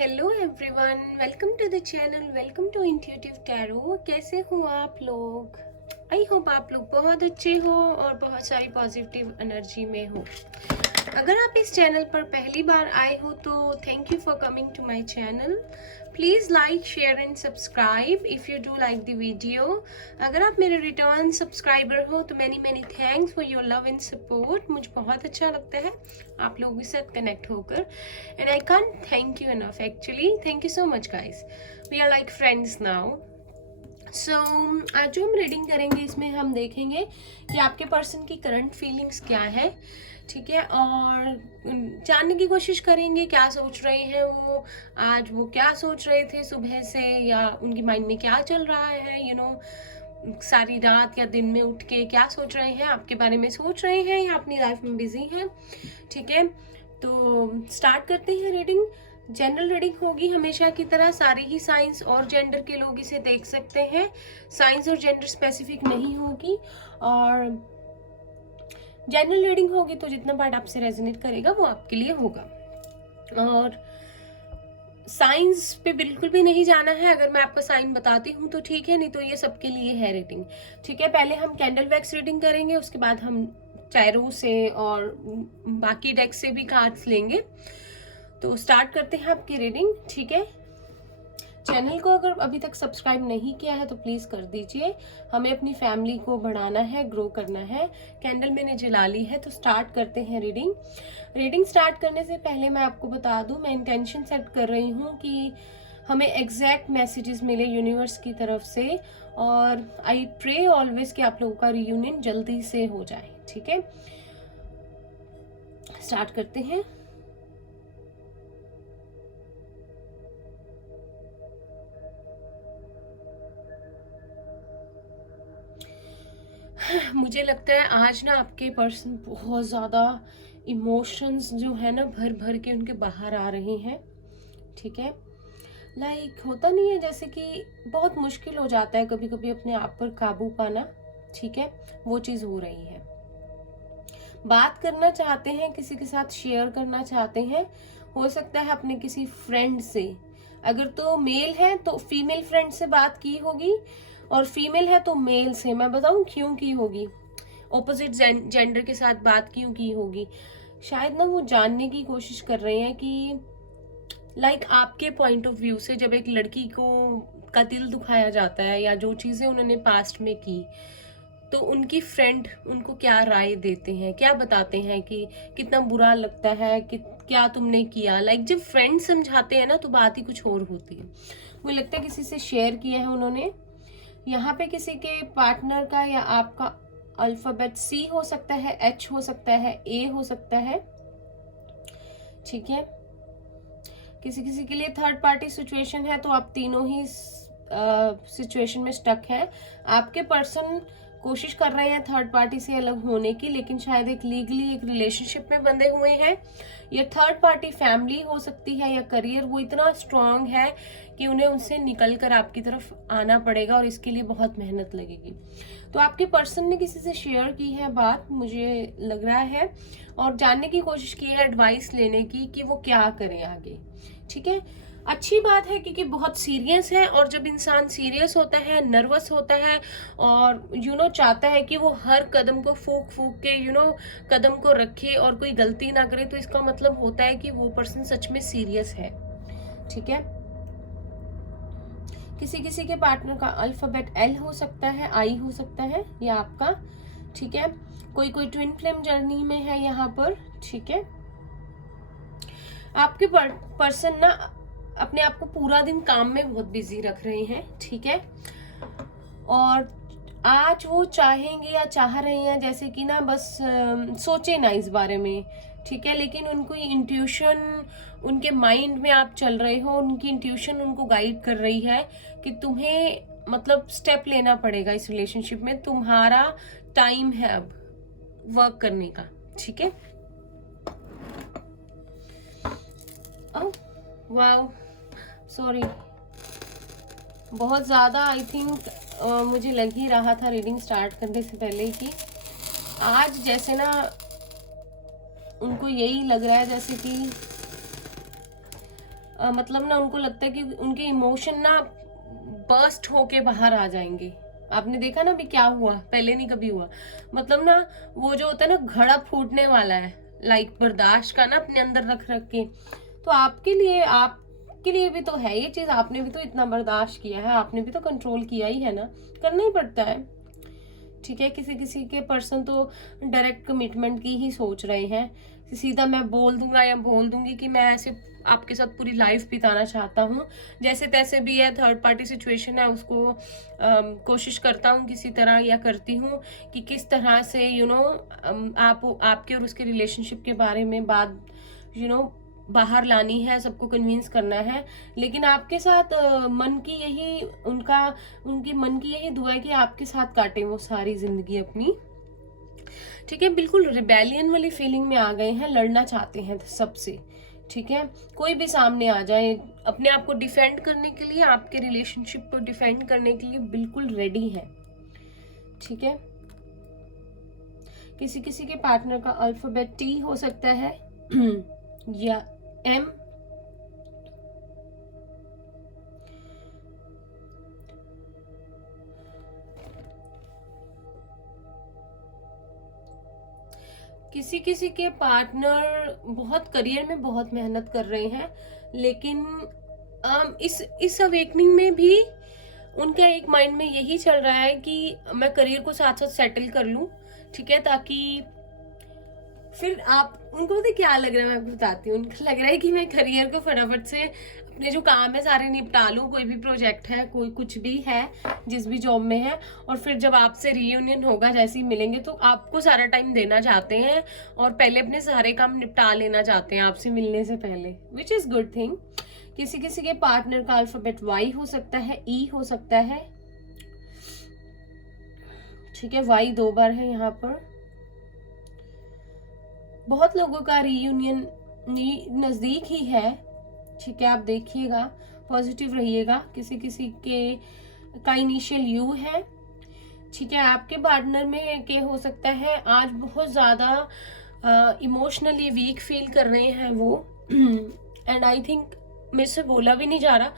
Hello everyone, welcome to the channel, welcome to intuitive tarot. कैसे हो आप लोग? आई होप आप लोग बहुत अच्छे हो और बहुत सारी पॉजिटिव एनर्जी में हो। अगर आप इस चैनल पर पहली बार आए हो तो thank you for coming to my channel. Please like, share and subscribe if you do like the video. अगर आप मेरे रिटर्न सब्सक्राइबर हो तो many many thanks for your love and support. मुझे बहुत अच्छा लगता है आप लोगों के साथ कनेक्ट होकर, and I can't thank you enough actually. Thank you so much guys, we are like friends now. So आज जो हम रीडिंग करेंगे इसमें हम देखेंगे कि आपके पर्सन की करंट फीलिंग्स क्या है, ठीक है, और जानने की कोशिश करेंगे क्या सोच रहे हैं वो आज, वो क्या सोच रहे थे सुबह से, या उनकी माइंड में क्या चल रहा है, सारी रात या दिन में उठ के क्या सोच रहे हैं, आपके बारे में सोच रहे हैं या अपनी लाइफ में बिजी हैं। ठीक है, तो स्टार्ट करते हैं रीडिंग। जनरल रीडिंग होगी हमेशा की तरह, सारे ही साइंस और जेंडर के लोग इसे देख सकते हैं। साइंस और जेंडर स्पेसिफिक नहीं होगी, और जनरल रीडिंग होगी तो जितना पार्ट आपसे रेजोनेट करेगा वो आपके लिए होगा। और साइंस पे बिल्कुल भी नहीं जाना है। अगर मैं आपका साइन बताती हूँ तो ठीक है, नहीं तो ये सबके लिए है रीडिंग। ठीक है, पहले हम कैंडल वैक्स रीडिंग करेंगे, उसके बाद हम टैरो से और बाकी डेक से भी कार्ड्स लेंगे। तो स्टार्ट करते हैं आपकी रीडिंग। ठीक है, चैनल को अगर अभी तक सब्सक्राइब नहीं किया है तो प्लीज कर दीजिए। हमें अपनी फैमिली को बढ़ाना है, ग्रो करना है। कैंडल मैंने जला ली है, तो स्टार्ट करते हैं रीडिंग। रीडिंग स्टार्ट करने से पहले मैं आपको बता दूं, मैं इंटेंशन सेट कर रही हूँ कि हमें एग्जैक्ट मैसेजेस मिले यूनिवर्स की तरफ से, और आई प्रे ऑलवेज कि आप लोगों का रियूनियन जल्दी से हो जाए। ठीक है, स्टार्ट करते हैं। मुझे लगता है आज ना आपके पर्सन बहुत ज़्यादा इमोशंस जो है ना भर भर के उनके बाहर आ रहे हैं। ठीक है, लाइक होता नहीं है जैसे कि बहुत मुश्किल हो जाता है कभी कभी अपने आप पर काबू पाना। ठीक है, वो चीज़ हो रही है। बात करना चाहते हैं, किसी के साथ शेयर करना चाहते हैं, हो सकता है अपने किसी फ्रेंड से। अगर तो मेल है तो फीमेल फ्रेंड से बात की होगी, और फीमेल है तो मेल से। मैं बताऊं क्यों की होगी, ऑपोजिट जेंडर के साथ बात क्यों की होगी। शायद ना वो जानने की कोशिश कर रहे हैं कि लाइक आपके पॉइंट ऑफ व्यू से जब एक लड़की को का दिल दुखाया जाता है, या जो चीजें उन्होंने पास्ट में की, तो उनकी फ्रेंड उनको क्या राय देते हैं, क्या बताते हैं कि कितना बुरा लगता है कि क्या तुमने किया। लाइक जब फ्रेंड समझाते हैं ना तो बात ही कुछ और होती है। मुझे लगता है किसी से शेयर किया है उन्होंने। यहाँ पे किसी के पार्टनर का या आपका अल्फाबेट सी हो सकता है, एच हो सकता है, ए हो सकता है। ठीक है, किसी किसी के लिए थर्ड पार्टी सिचुएशन है, तो आप तीनों ही सिचुएशन में स्टक हैं। आपके पर्सन कोशिश कर रहे हैं थर्ड पार्टी से अलग होने की, लेकिन शायद एक लीगली एक रिलेशनशिप में बंधे हुए हैं। ये थर्ड पार्टी फैमिली हो सकती है, या करियर वो इतना स्ट्रांग है कि उन्हें उनसे निकल कर आपकी तरफ आना पड़ेगा, और इसके लिए बहुत मेहनत लगेगी। तो आपके पर्सन ने किसी से शेयर की है बात, मुझे लग रहा है, और जानने की कोशिश की है, एडवाइस लेने की कि वो क्या करें आगे। ठीक है, अच्छी बात है क्योंकि बहुत सीरियस है, और जब इंसान सीरियस होता है, नर्वस होता है, और चाहता है कि वो हर कदम को फूक फूक के कदम को रखे और कोई गलती ना करे, तो इसका मतलब होता है कि वो पर्सन सच में सीरियस है। ठीक है, किसी किसी के पार्टनर का अल्फाबेट एल हो सकता है, आई हो सकता है, या आपका। ठीक है, कोई कोई ट्विन फ्लेम जर्नी में है यहाँ पर। ठीक है, आपके पर्सन ना अपने आप को पूरा दिन काम में बहुत बिजी रख रहे हैं। ठीक है, और आज वो चाहेंगे या चाह रहे हैं जैसे कि ना बस सोचे ना इस बारे में। ठीक है, लेकिन उनको इंट्यूशन, उनके माइंड में आप चल रहे हो, उनकी इंट्यूशन उनको गाइड कर रही है कि तुम्हें मतलब स्टेप लेना पड़ेगा इस रिलेशनशिप में, तुम्हारा टाइम है अब वर्क करने का। ठीक है, वाओ सॉरी, बहुत ज़्यादा आई थिंक मुझे लग ही रहा था रीडिंग स्टार्ट करने से पहले कि आज जैसे ना उनको यही लग रहा है जैसे कि मतलब ना उनको लगता है कि उनके इमोशन ना बर्स्ट होके बाहर आ जाएंगे। आपने देखा ना अभी क्या हुआ, पहले नहीं कभी हुआ। मतलब ना वो जो होता है ना घड़ा फूटने वाला है, लाइक बर्दाश्त का ना अपने अंदर रख रख के। तो आपके लिए भी तो है ये चीज, आपने भी तो इतना बर्दाश्त किया है, आपने भी तो कंट्रोल किया ही है ना, करना ही पड़ता है। ठीक है, किसी किसी के पर्सन तो डायरेक्ट कमिटमेंट की ही सोच रहे हैं, सीधा मैं बोल दूंगा या बोल दूंगी कि मैं ऐसे आपके साथ पूरी लाइफ बिताना चाहता हूँ, जैसे तैसे भी है, थर्ड पार्टी सिचुएशन है, उसको कोशिश करता हूँ किसी तरह या करती हूँ कि किस तरह से आपके और उसके रिलेशनशिप के बारे में बात बाहर लानी है, सबको कन्विंस करना है। लेकिन आपके साथ उनकी मन की यही दुआ है कि आपके साथ काटे वो सारी जिंदगी अपनी। ठीक है, बिल्कुल रिबेलियन वाली फीलिंग में आ गए हैं, लड़ना चाहते हैं सबसे। ठीक है, कोई भी सामने आ जाए, अपने आप को डिफेंड करने के लिए, आपके रिलेशनशिप को डिफेंड करने के लिए बिल्कुल रेडी है। ठीक है, किसी किसी के पार्टनर का अल्फाबेट टी हो सकता है या एम। किसी किसी के पार्टनर बहुत करियर में बहुत मेहनत कर रहे हैं, लेकिन इस अवेकनिंग में भी उनका एक माइंड में यही चल रहा है कि मैं करियर को साथ साथ सेटल कर लूं। ठीक है, ताकि फिर उनको पता क्या लग रहा है, मैं आपको बताती हूँ। उनको लग रहा है कि मैं करियर को फटाफट से अपने जो काम है सारे निपटा लूँ, कोई भी प्रोजेक्ट है, कोई कुछ भी है, जिस भी जॉब में है, और फिर जब आपसे रीयूनियन होगा, जैसे ही मिलेंगे, तो आपको सारा टाइम देना चाहते हैं और पहले अपने सारे काम निपटा लेना चाहते हैं आपसे मिलने से पहले, विच इज गुड थिंग। किसी किसी के पार्टनर का अल्फाबेट वाई हो सकता है, ई हो सकता है। ठीक है, वाई 2 बार है यहाँ पर। बहुत लोगों का रीयूनियन नजदीक ही है। ठीक है, आप देखिएगा, पॉजिटिव रहिएगा। किसी किसी का इनिशियल यू है। ठीक है, आपके पार्टनर में के हो सकता है आज बहुत ज्यादा इमोशनली वीक फील कर रहे हैं वो एंड आई थिंक मेरे से बोला भी नहीं जा रहा,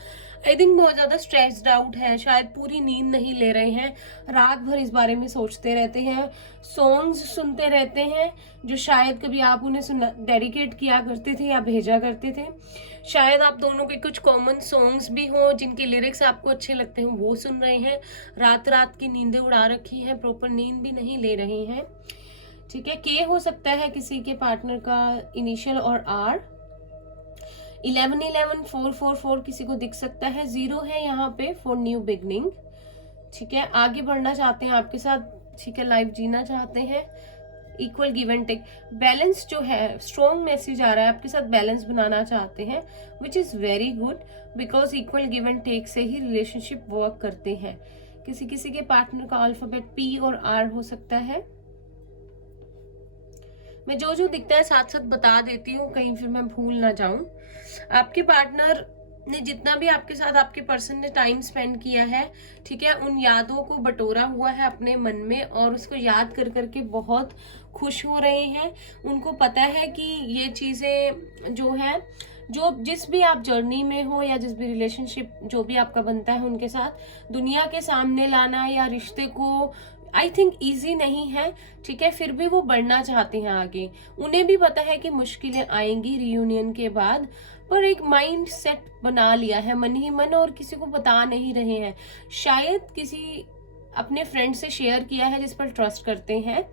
आई थिंक बहुत ज्यादा स्ट्रेस्ड आउट है, शायद पूरी नींद नहीं ले रहे हैं, रात भर इस बारे में सोचते रहते हैं, सॉन्ग्स सुनते रहते हैं जो शायद कभी आप उन्हें डेडिकेट किया करते थे या भेजा करते थे। शायद आप दोनों के कुछ कॉमन सॉन्ग्स भी हों जिनके लिरिक्स आपको अच्छे लगते हैं, वो सुन रहे हैं, रात रात की नींदें उड़ा रखी है, प्रॉपर नींद भी नहीं ले रहे हैं। ठीक है, के हो सकता है किसी के पार्टनर का इनिशियल और आर। 1111 444 किसी को दिख सकता है, 0 है यहाँ पे फॉर न्यू बिगनिंग। ठीक है, आगे बढ़ना चाहते हैं आपके साथ। ठीक है, लाइफ जीना चाहते हैं, equal give and take, balance जो है, स्ट्रॉन्ग मैसेज आ रहा है, आपके साथ बैलेंस बनाना चाहते हैं, which is very good, because equal give and take से ही रिलेशनशिप वर्क करते हैं। किसी किसी के पार्टनर का अल्फाबेट पी और आर हो सकता है। मैं जो जो दिखता है साथ साथ बता देती हूँ, कहीं फिर मैं भूल ना जाऊं। आपके पार्टनर ने जितना भी आपके साथ, आपके पर्सन ने टाइम स्पेंड किया है, ठीक है, उन यादों को बटोरा हुआ है अपने मन में और उसको याद कर करके बहुत खुश हो रहे हैं। उनको पता है कि ये चीजें जो है, जो जिस भी आप जर्नी में हो या जिस भी रिलेशनशिप जो भी आपका बनता है उनके साथ, दुनिया के सामने लाना या रिश्ते को आई थिंक ईजी नहीं है। ठीक है, फिर भी वो बढ़ना चाहते हैं आगे। उन्हें भी पता है कि मुश्किलें आएंगी रियूनियन के बाद, पर एक माइंड सेट बना लिया है मन ही मन और किसी को बता नहीं रहे हैं। शायद किसी अपने फ्रेंड से शेयर किया है जिस पर ट्रस्ट करते हैं।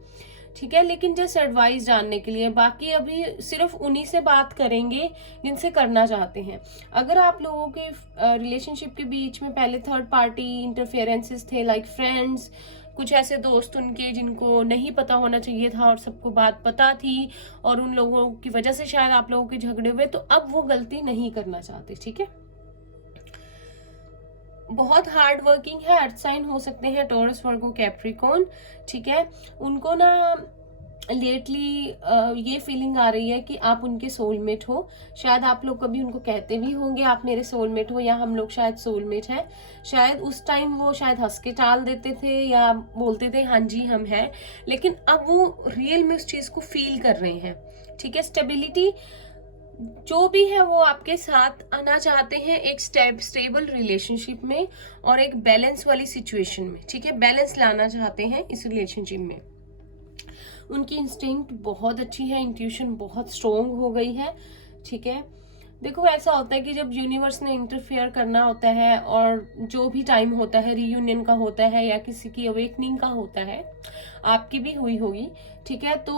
ठीक है, लेकिन जस्ट एडवाइस जानने के लिए, बाकी अभी सिर्फ उन्हीं से बात करेंगे जिनसे करना चाहते हैं। अगर आप लोगों के रिलेशनशिप के बीच में पहले थर्ड पार्टी इंटरफेरेंसेस थे, लाइक फ्रेंड्स, कुछ ऐसे दोस्त उनके जिनको नहीं पता होना चाहिए था और सबको बात पता थी और उन लोगों की वजह से शायद आप लोगों के झगड़े हुए, तो अब वो गलती नहीं करना चाहते। ठीक है, बहुत हार्ड वर्किंग है, अर्थ साइन हो सकते हैं टॉरस, वर्गो, कैप्रिकॉर्न। ठीक है, उनको ना लेटली ये फीलिंग आ रही है कि आप उनके सोलमेट हो। शायद आप लोग कभी उनको कहते भी होंगे आप मेरे सोलमेट हो या हम लोग शायद सोलमेट हैं। शायद उस टाइम वो शायद हंस के टाल देते थे या बोलते थे हाँ जी हम हैं, लेकिन अब वो रियल में उस चीज को फील कर रहे हैं। ठीक है, स्टेबिलिटी जो भी है वो आपके साथ आना चाहते हैं एक स्टेबल रिलेशनशिप में और एक बैलेंस वाली सिचुएशन में, ठीक है, बैलेंस लाना चाहते हैं इस रिलेशनशिप में। उनकी इंस्टिंक्ट बहुत अच्छी है, इंट्यूशन बहुत स्ट्रोंग हो गई है, ठीक है। देखो ऐसा होता है कि जब यूनिवर्स ने इंटरफेयर करना होता है और जो भी टाइम होता है रीयूनियन का होता है या किसी की अवेकनिंग का होता है, आपकी भी हुई होगी, ठीक है, तो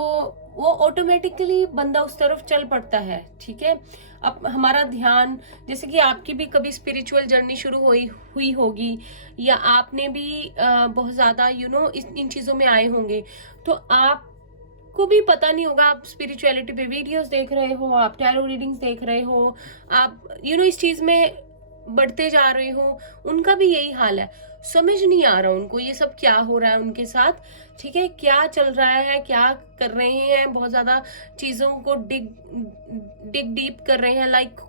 वो ऑटोमेटिकली बंदा उस तरफ चल पड़ता है, ठीक है। अब हमारा ध्यान, जैसे कि आपकी भी कभी स्पिरिचुअल जर्नी शुरू हुई होगी या आपने भी बहुत ज्यादा इन चीजों में आए होंगे, तो आप को भी पता नहीं होगा, आप स्पिरिचुअलिटी पे वीडियोस देख रहे हो, आप टैरो रीडिंग्स देख रहे हो, आप इस चीज में बढ़ते जा रहे हो, उनका भी यही हाल है, समझ नहीं आ रहा उनको ये सब क्या हो रहा है उनके साथ, ठीक है, क्या चल रहा है, क्या कर रहे हैं, बहुत ज्यादा चीजों को डिग डीप कर रहे हैं, लाइक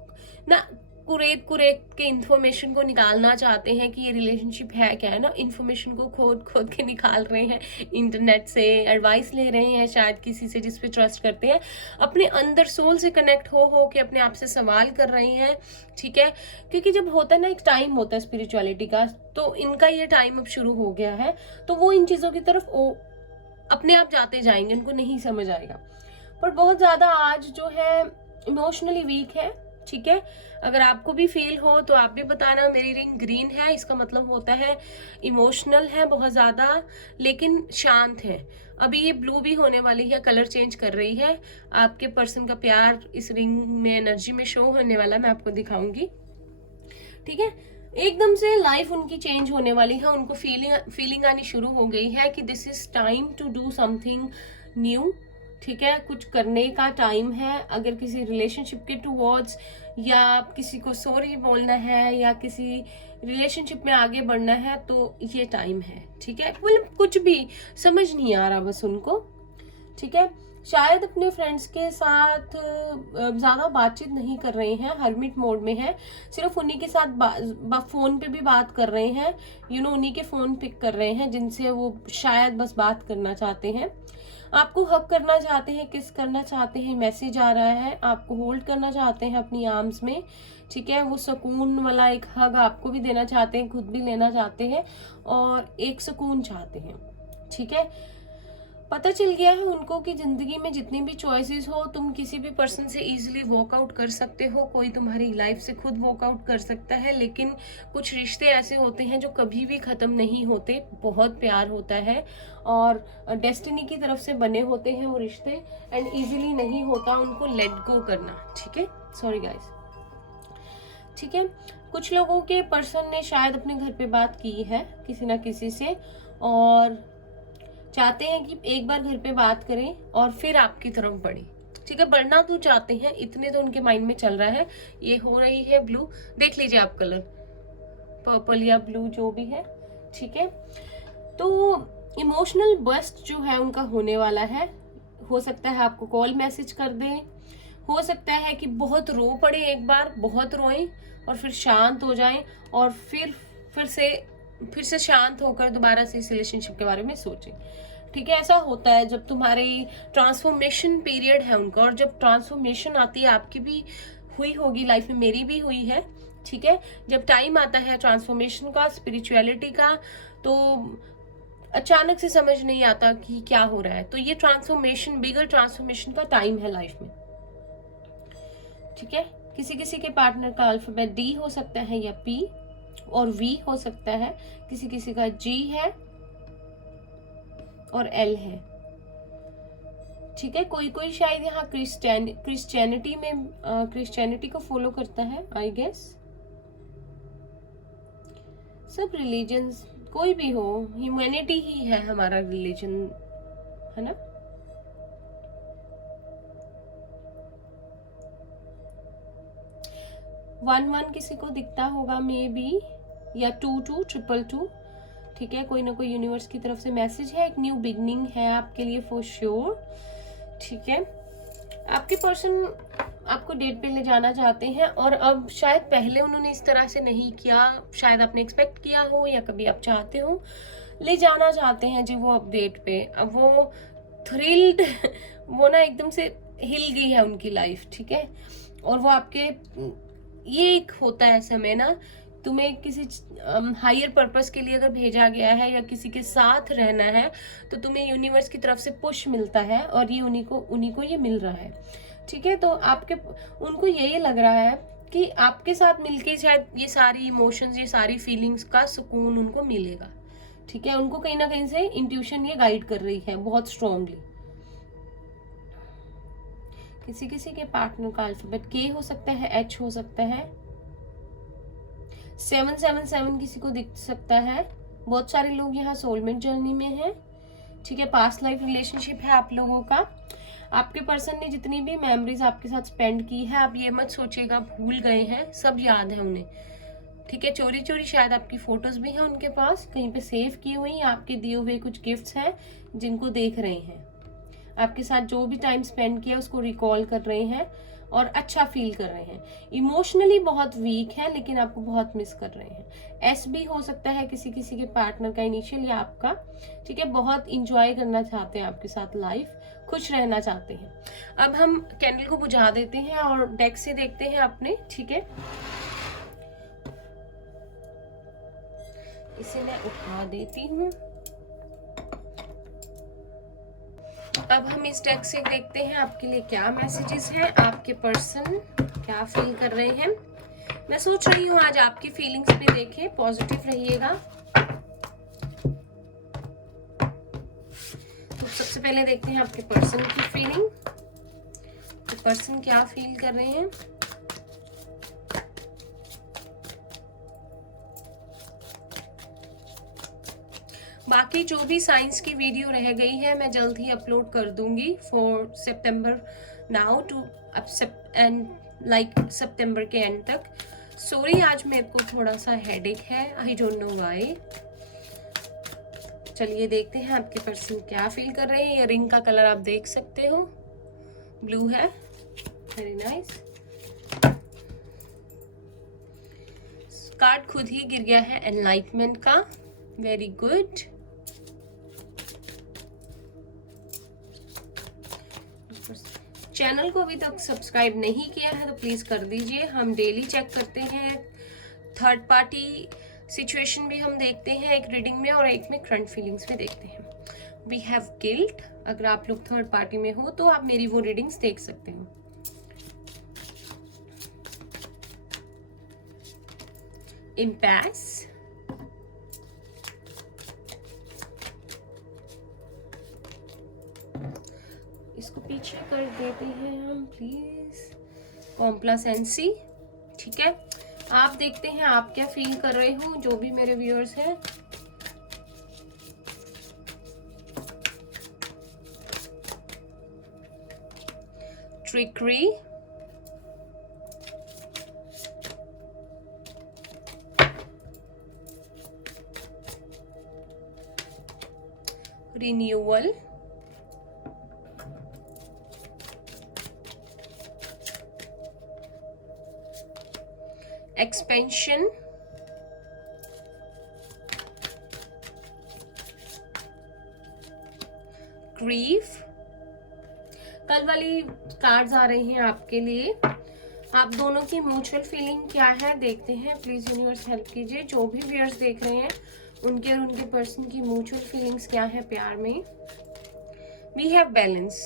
ना कुरेद के इंफॉर्मेशन को निकालना चाहते हैं कि ये रिलेशनशिप है क्या, है ना, इंफॉर्मेशन को खोद के निकाल रहे हैं, इंटरनेट से एडवाइस ले रहे हैं, शायद किसी से जिस पे ट्रस्ट करते हैं, अपने अंदर सोल से कनेक्ट हो के अपने आप से सवाल कर रहे हैं, ठीक है। क्योंकि जब होता है ना, एक टाइम होता है स्पिरिचुअलिटी का, तो इनका ये टाइम अब शुरू हो गया है, तो वो इन चीजों की तरफ अपने आप जाते जाएंगे, उनको नहीं समझ आएगा। पर बहुत ज्यादा आज जो है इमोशनली वीक है, ठीक है। अगर आपको भी फील हो तो आप भी बताना। मेरी रिंग ग्रीन है, इसका मतलब होता है इमोशनल है बहुत ज्यादा, लेकिन शांत है। अभी ये ब्लू भी होने वाली है, कलर चेंज कर रही है। आपके पर्सन का प्यार इस रिंग में एनर्जी में शो होने वाला, मैं आपको दिखाऊंगी, ठीक है। एकदम से लाइफ उनकी चेंज होने वाली है, उनको फीलिंग आनी शुरू हो गई है कि this is time to do something new, ठीक है, कुछ करने का टाइम है। अगर किसी रिलेशनशिप के टूवर्ड्स या किसी को सॉरी बोलना है या किसी रिलेशनशिप में आगे बढ़ना है तो ये टाइम है, ठीक है। मतलब कुछ भी समझ नहीं आ रहा बस उनको, ठीक है। शायद अपने फ्रेंड्स के साथ ज्यादा बातचीत नहीं कर रहे हैं, हर्मिट मोड में है, सिर्फ उन्हीं के साथ फोन पे भी बात कर रहे हैं, उन्हीं के फोन पिक कर रहे हैं जिनसे वो शायद बस बात करना चाहते हैं। आपको हक करना चाहते हैं, किस करना चाहते हैं, मैसेज आ रहा है, आपको होल्ड करना चाहते हैं अपनी आर्म्स में, ठीक है। वो सुकून वाला एक हग आपको भी देना चाहते हैं, खुद भी लेना चाहते हैं और एक सुकून चाहते हैं, ठीक है। पता चल गया है उनको कि जिंदगी में जितनी भी चॉइसेस हो, तुम किसी भी पर्सन से इजीली वॉकआउट कर सकते हो, कोई तुम्हारी लाइफ से खुद वॉकआउट कर सकता है, लेकिन कुछ रिश्ते ऐसे होते हैं जो कभी भी खत्म नहीं होते। बहुत प्यार होता है और डेस्टिनी की तरफ से बने होते हैं वो रिश्ते, एंड इजीली नहीं होता उनको लेट गो करना, ठीक है। सॉरी गाइस, ठीक है। कुछ लोगों के पर्सन ने शायद अपने घर पे बात की है किसी ना किसी से और चाहते हैं कि एक बार घर पे बात करें और फिर आपकी तरफ बढ़े, ठीक है। बढ़ना तो चाहते हैं, इतने तो उनके माइंड में चल रहा है। ये हो रही है ब्लू, देख लीजिए आप कलर, पर्पल या ब्लू जो भी है, ठीक है। तो इमोशनल बस्ट जो है उनका होने वाला है। हो सकता है आपको कॉल मैसेज कर दें, हो सकता है कि बहुत रो पड़े, एक बार बहुत रोएं और फिर शांत हो जाएं और फिर से शांत होकर दोबारा से इस रिलेशनशिप के बारे में सोचें, ठीक है। ऐसा होता है जब तुम्हारी ट्रांसफॉर्मेशन पीरियड है उनका, और जब ट्रांसफॉर्मेशन आती है, आपकी भी हुई होगी लाइफ में, मेरी भी हुई है, ठीक है। जब टाइम आता है ट्रांसफॉर्मेशन का, स्पिरिचुअलिटी का, तो अचानक से समझ नहीं आता कि क्या हो रहा है। तो ये ट्रांसफॉर्मेशन, बिगर ट्रांसफॉर्मेशन का टाइम है लाइफ में, ठीक है। किसी किसी के पार्टनर का अल्फाबेट डी हो सकता है या पी, और वी हो सकता है, किसी किसी का जी है और एल है, ठीक है। कोई कोई शायद यहाँ क्रिश्चियनिटी में क्रिश्चियनिटी को फॉलो करता है, आई गेस। सब रिलीजन्स कोई भी हो, ह्यूमैनिटी ही है हमारा रिलीजन, है ना। वन किसी को दिखता होगा मे बी, या 2222, ठीक है। कोई ना कोई यूनिवर्स की तरफ से मैसेज है, एक न्यू बिगनिंग है आपके लिए फॉर श्योर, ठीक है। आपके पर्सन आपको डेट पे ले जाना चाहते हैं, और अब शायद पहले उन्होंने इस तरह से नहीं किया, शायद आपने एक्सपेक्ट किया हो या कभी आप चाहते हो, ले जाना चाहते हैं जी वो अब डेट पे। अब वो थ्रिल्ड वो ना एकदम से हिल गई है उनकी लाइफ, ठीक है। और वो आपके, ये एक होता है समय ना, तुम्हें किसी हायर पर्पस के लिए अगर भेजा गया है या किसी के साथ रहना है, तो तुम्हें यूनिवर्स की तरफ से पुश मिलता है और ये उन्हीं को ये मिल रहा है। ठीक है, तो आपके उनको यही लग रहा है कि आपके साथ मिलके शायद ये सारी इमोशंस, ये सारी फीलिंग्स का सुकून उनको मिलेगा। ठीक है, उनको कहीं ना कहीं से इंट्यूशन ये गाइड कर रही है बहुत स्ट्रांगली। किसी किसी के पार्टनर का अल्फाबेट के हो सकता है, एच हो सकता है, 777 किसी को दिख सकता है। बहुत सारे लोग यहाँ सोलमेट जर्नी में हैं। ठीक है, पास्ट लाइफ रिलेशनशिप है आप लोगों का। आपके पर्सन ने जितनी भी मेमोरीज आपके साथ स्पेंड की है, आप ये मत सोचिएगा भूल गए हैं, सब याद है उन्हें। ठीक है, चोरी चोरी शायद आपकी फोटोज भी हैं उनके पास कहीं पे सेव की हुई, आपके दिए हुए कुछ गिफ्ट्स हैं जिनको देख रहे हैं। आपके साथ जो भी टाइम स्पेंड किया उसको रिकॉल कर रहे हैं और अच्छा फील कर रहे हैं। इमोशनली बहुत वीक है लेकिन आपको बहुत मिस कर रहे हैं। एस भी हो सकता है किसी किसी के पार्टनर का इनिशियल या आपका। ठीक है, बहुत इंजॉय करना चाहते हैं आपके साथ लाइफ, खुश रहना चाहते हैं। अब हम कैंडल को बुझा देते हैं और डेक से देखते हैं अपने। ठीक है, इसे मैं उठा देती हूँ। अब हम इस डेक से देखते हैं आपके लिए क्या मैसेजेस हैं, आपके पर्सन क्या फील कर रहे हैं। मैं सोच रही हूँ आज आपकी फीलिंग्स भी देखें, पॉजिटिव रहिएगा। तो सबसे पहले देखते हैं आपके पर्सन की फीलिंग, तो पर्सन क्या फील कर रहे हैं। बाकी जो भी साइंस की वीडियो रह गई है मैं जल्द ही अपलोड कर दूंगी for September now too and like सितंबर के एंड तक। सॉरी आज मेरे को थोड़ा सा हेडेक है, आई डोंट नो व्हाई। चलिए देखते हैं आपके पर्सन क्या फील कर रहे हैं। ये रिंग का कलर आप देख सकते हो, ब्लू है, वेरी नाइस। कार्ड खुद ही गिर गया है एनलाइटमेंट का, वेरी गुड। चैनल को अभी तक सब्सक्राइब नहीं किया है तो प्लीज कर दीजिए। हम डेली चेक करते हैं, थर्ड पार्टी सिचुएशन भी हम देखते हैं एक रीडिंग में और एक में करंट फीलिंग्स में देखते हैं। वी हैव गिल्ट, अगर आप लोग थर्ड पार्टी में हो तो आप मेरी वो रीडिंग्स देख सकते हो। इम्पैस, इसको पीछे कर देते हैं हम प्लीज। कॉम्प्लासेंसी, ठीक है। आप देखते हैं आप क्या फील कर रहे हो, जो भी मेरे व्यूअर्स हैं। Trickery, renewal, expansion, grief. कल वाली कार्ड्स आ रही हैं आपके लिए। आप दोनों की म्यूचुअल फीलिंग क्या है देखते हैं, प्लीज यूनिवर्स हेल्प कीजिए। जो भी व्यूअर्स देख रहे हैं उनके और उनके पर्सन की म्यूचुअल फीलिंग्स क्या है प्यार में। We have balance,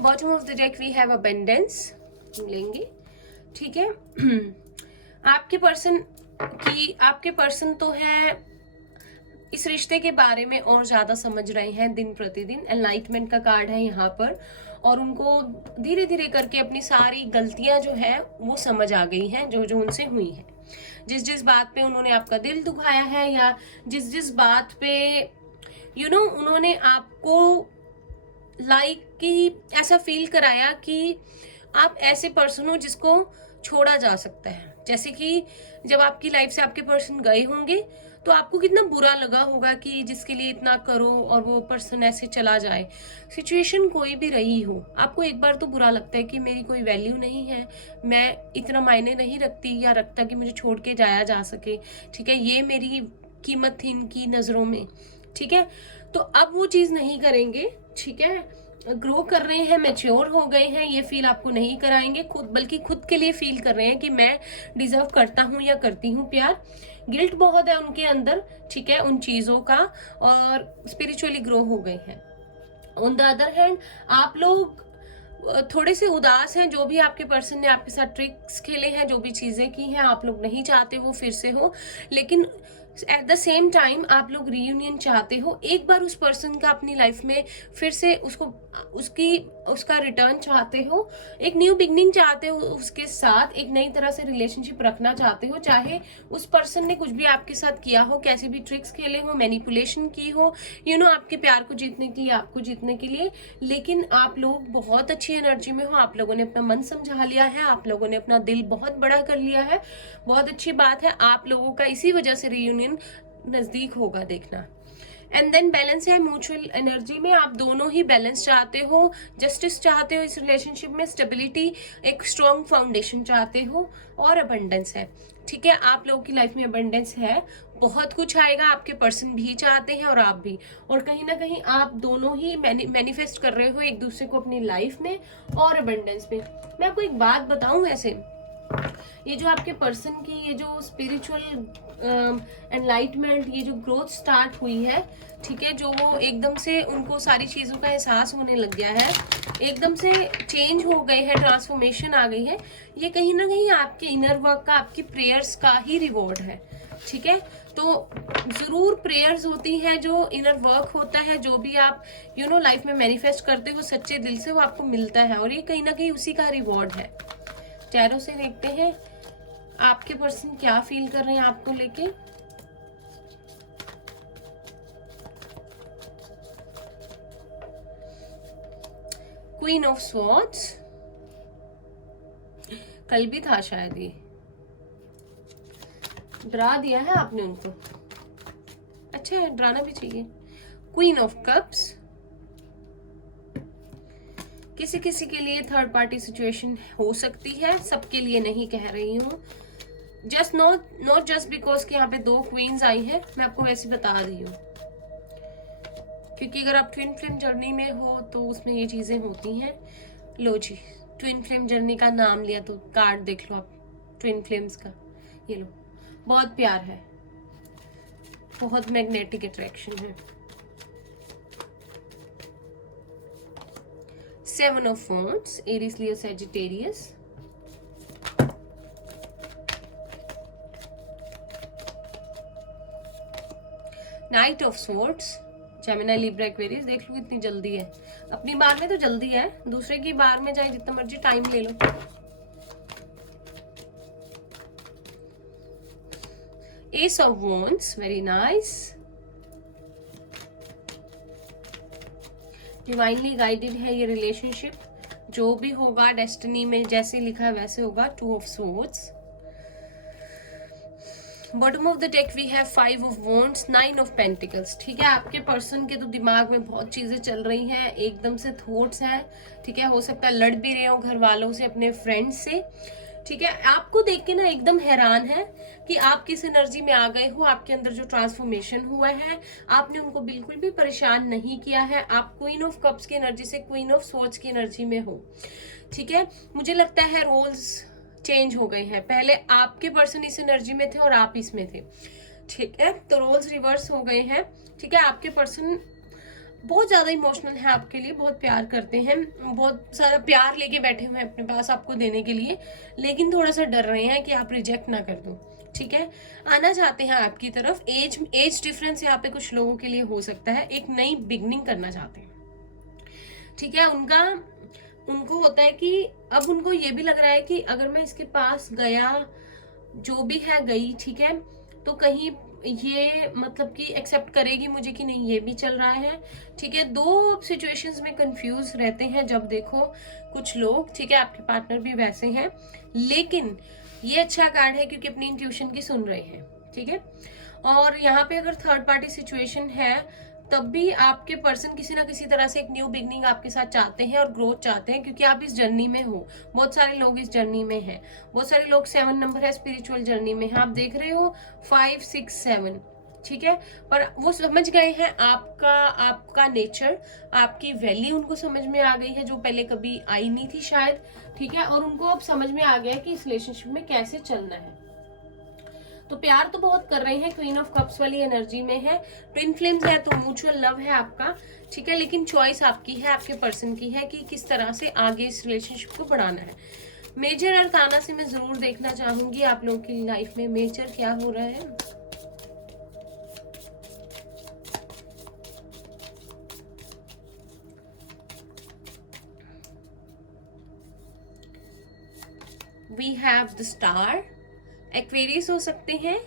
bottom of the deck we have abundance, लेंगे, ठीक है। आपके पर्सन तो है इस रिश्ते के बारे में और ज्यादा समझ रहे हैं दिन प्रतिदिन। एनलाइटमेंट का कार्ड है यहाँ पर, और उनको धीरे धीरे करके अपनी सारी गलतियां जो है वो समझ आ गई हैं, जो जो उनसे हुई है। जिस जिस बात पे उन्होंने आपका दिल दुखाया है, या जिस जिस बात पे उन्होंने आपको कि ऐसा फील कराया कि आप ऐसे पर्सन हो जिसको छोड़ा जा सकता है। जैसे कि जब आपकी लाइफ से आपके पर्सन गए होंगे तो आपको कितना बुरा लगा होगा कि जिसके लिए इतना करो और वो पर्सन ऐसे चला जाए। सिचुएशन कोई भी रही हो, आपको एक बार तो बुरा लगता है कि मेरी कोई वैल्यू नहीं है, मैं इतना मायने नहीं रखती या रखता कि मुझे छोड़ के जाया जा सके। ठीक है, ये मेरी कीमत थी इनकी नजरों में। ठीक है, तो अब वो चीज नहीं करेंगे। ठीक है, ग्रो कर रहे हैं, मैच्योर हो गए हैं, ये फील आपको नहीं कराएंगे खुद, बल्कि खुद के लिए फील कर रहे हैं कि मैं डिजर्व करता हूँ या करती हूँ प्यार। गिल्ट बहुत है उनके अंदर, ठीक है, उन चीजों का, और स्पिरिचुअली ग्रो हो गए हैं। ऑन द अदर हैंड आप लोग थोड़े से उदास हैं, जो भी आपके पर्सन ने आपके साथ ट्रिक्स खेले हैं, जो भी चीजें की हैं, आप लोग नहीं चाहते वो फिर से हो, लेकिन एट द सेम टाइम आप लोग रीयूनियन चाहते हो, एक बार उस पर्सन का अपनी लाइफ में फिर से उसका रिटर्न चाहते हो, एक न्यू बिगनिंग चाहते हो, उसके साथ एक नई तरह से रिलेशनशिप रखना चाहते हो, चाहे उस पर्सन ने कुछ भी आपके साथ किया हो, कैसे भी ट्रिक्स खेले हो, मैनिपुलेशन की हो, आपके प्यार को जीतने के लिए, आपको जीतने के लिए, लेकिन आप लोग बहुत अच्छी एनर्जी में हो, आप लोगों ने अपना मन समझा लिया है, आप लोगों ने अपना दिल बहुत बड़ा कर लिया है, बहुत अच्छी बात है। आप लोगों का इसी वजह से रीयूनियन नजदीक होगा, देखना। एंड देन बैलेंस है म्यूचुअल एनर्जी में, आप दोनों ही बैलेंस चाहते हो, जस्टिस चाहते हो इस रिलेशनशिप में, स्टेबिलिटी, एक स्ट्रॉन्ग फाउंडेशन चाहते हो, और अबंडेंस है, ठीक है। आप लोगों की लाइफ में अबंडेंस है, बहुत कुछ आएगा, आपके पर्सन भी चाहते हैं और आप भी, और कहीं ना कहीं आप दोनों ही मैनिफेस्ट कर रहे हो एक दूसरे को अपनी लाइफ में और अबंडेंस में। मैं आपको एक बात बताऊं, ऐसे ये जो आपके पर्सन की ये जो स्पिरिचुअल एनलाइटमेंट, ये जो ग्रोथ स्टार्ट हुई है, ठीक है, जो वो एकदम से उनको सारी चीजों का एहसास होने लग गया है, एकदम से चेंज हो गए हैं, ट्रांसफॉर्मेशन आ गई है, ये कहीं ना कहीं आपके इनर वर्क का, आपकी प्रेयर्स का ही रिवॉर्ड है, ठीक है। तो जरूर प्रेयर्स होती हैं, जो इनर वर्क होता है, जो भी आप लाइफ में मैनिफेस्ट करते हो सच्चे दिल से, वो आपको मिलता है, और ये कहीं ना कहीं उसी का रिवॉर्ड है। टैरो से देखते हैं आपके पर्सन क्या फील कर रहे हैं आपको लेके। क्वीन ऑफ स्वॉर्ड्स, कल भी था शायद, ये डरा दिया है आपने उनको, अच्छा है, डराना भी चाहिए। क्वीन ऑफ कप्स, किसी किसी के लिए थर्ड पार्टी सिचुएशन हो सकती है, सबके लिए नहीं कह रही हूँ, जस्ट नॉट जस्ट बिकॉज कि यहाँ पे 2 क्वींस आई हैं, मैं आपको वैसे बता रही हूँ, क्योंकि अगर आप ट्विन फ्लेम जर्नी में हो तो उसमें ये चीजें होती हैं। लो जी, ट्विन फ्लेम जर्नी का नाम लिया तो कार्ड देख लो आप ट्विन फ्लेम्स का, ये लो, बहुत प्यार है, बहुत मैग्नेटिक अट्रैक्शन है। 7 of Wands, Aries, Leo, Sagittarius. Knight of Swords, Gemini, Libra, Aquarius। देख लो कितनी जल्दी है, अपनी बार में तो जल्दी है, दूसरे की बार में चाहे जितना मर्जी टाइम ले लो। Ace of Wands, very nice। Divinely guided है ये रिलेशनशिप, जो भी होगा डेस्टिनी में जैसे लिखा है वैसे होगा। 2 of Swords। Bottom of the deck we have 5 of Wands, 9 of Pentacles, ठीक है। आपके पर्सन के तो दिमाग में बहुत चीजें चल रही हैं, एकदम से थॉट्स हैं, ठीक है, हो सकता है लड़ भी रहे हो घर वालों से, अपने फ्रेंड्स से, ठीक है। आपको देख के ना एकदम हैरान है कि आप किस एनर्जी में आ गए हो, आपके अंदर जो ट्रांसफॉर्मेशन हुआ है, आपने उनको बिल्कुल भी परेशान नहीं किया है। आप क्वीन ऑफ कप्स की एनर्जी से क्वीन ऑफ स्वॉर्ड्स की एनर्जी में हो, ठीक है। मुझे लगता है रोल्स चेंज हो गए हैं, पहले आपके पर्सन इस एनर्जी में थे और आप इसमें थे, ठीक है, तो रोल्स रिवर्स हो गए हैं, ठीक है। आपके पर्सन बहुत ज्यादा इमोशनल है आपके लिए, बहुत प्यार करते हैं, बहुत सारा प्यार लेके बैठे हुए हैं अपने पास आपको देने के लिए, लेकिन थोड़ा सा डर रहे हैं कि आप रिजेक्ट ना कर दो, ठीक है। आना चाहते हैं आपकी तरफ, एज डिफरेंस यहाँ पे कुछ लोगों के लिए हो सकता है, एक नई बिगनिंग करना चाहते हैं, ठीक है। उनको होता है कि अब उनको ये भी लग रहा है कि अगर मैं इसके पास गया, जो भी है गई, ठीक है, तो कहीं ये मतलब कि एक्सेप्ट करेगी मुझे कि नहीं, ये भी चल रहा है, ठीक है। 2 सिचुएशंस में कंफ्यूज रहते हैं जब देखो कुछ लोग, ठीक है, आपके पार्टनर भी वैसे हैं, लेकिन ये अच्छा कार्ड है क्योंकि अपनी इंट्यूशन की सुन रहे हैं, ठीक है। और यहाँ पे अगर थर्ड पार्टी सिचुएशन है तब भी आपके पर्सन किसी ना किसी तरह से एक न्यू बिगनिंग आपके साथ चाहते हैं और ग्रोथ चाहते हैं, क्योंकि आप इस जर्नी में हो, बहुत सारे लोग इस जर्नी में हैं, बहुत सारे लोग 7 नंबर है स्पिरिचुअल जर्नी में है, आप देख रहे हो 5 6 7, ठीक है। पर वो समझ गए हैं आपका नेचर, आपकी वैल्यू उनको समझ में आ गई है जो पहले कभी आई नहीं थी शायद, ठीक है। और उनको अब समझ में आ गया है कि इस रिलेशनशिप में कैसे चलना है। तो प्यार तो बहुत कर रहे हैं, क्वीन ऑफ कप्स वाली एनर्जी में है, ट्विन फ्लेम्स है तो म्यूचुअल लव है आपका, ठीक है। लेकिन चॉइस आपकी है, आपके पर्सन की है कि किस तरह से आगे इस रिलेशनशिप को बढ़ाना है। मेजर और ताना से मैं जरूर देखना चाहूंगी आप लोगों की लाइफ में मेजर क्या हो रहा है। We have the star, Aquarius हो सकते हैं